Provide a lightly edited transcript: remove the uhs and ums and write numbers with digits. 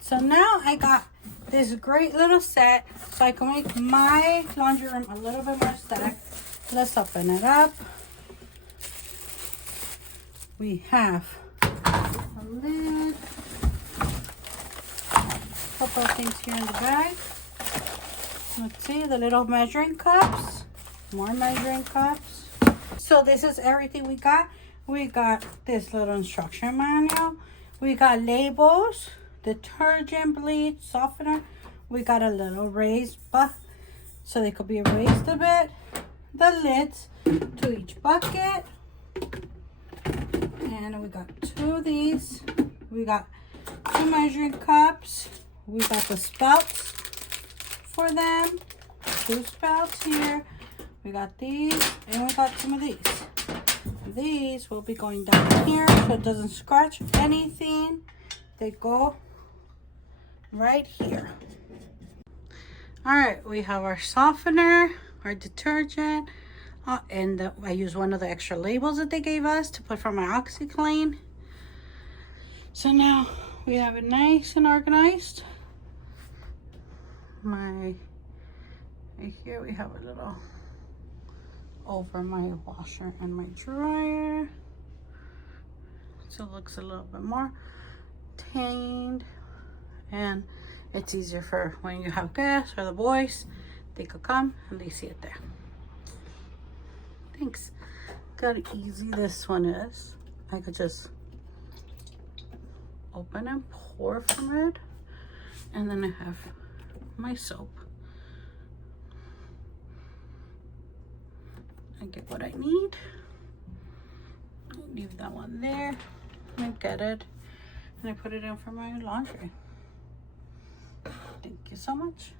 So now I got this great little set so I can make my laundry room a little bit more aesthetic. Let's open it up. We have a lid, a couple of things here in the bag. Let's see, the little measuring cups, more measuring cups. So this is everything we got. We got this little instruction manual. We got labels, detergent, bleach, softener. We got a little raised so they could be raised a bit. The lids to each bucket. And we got 2 of these. We got 2 measuring cups. We got the spouts for them. 2 spouts here. We got these and we got some of these. These will be going down here so it doesn't scratch anything. They go right here. All right, we have our softener, our detergent, and I use one of the extra labels that they gave us to put for my OxyClean. So now we have it nice and organized. Right here we have a little over my washer and my dryer, so it looks a little bit more tamed, and it's easier for when you have guests or the boys, they could come and they see it there. Thanks. Look how easy this one is. I could just open and pour from it, and then I have my soap. I get what I need. Leave that one there. I get it, and I put it in for my laundry. Thank you so much.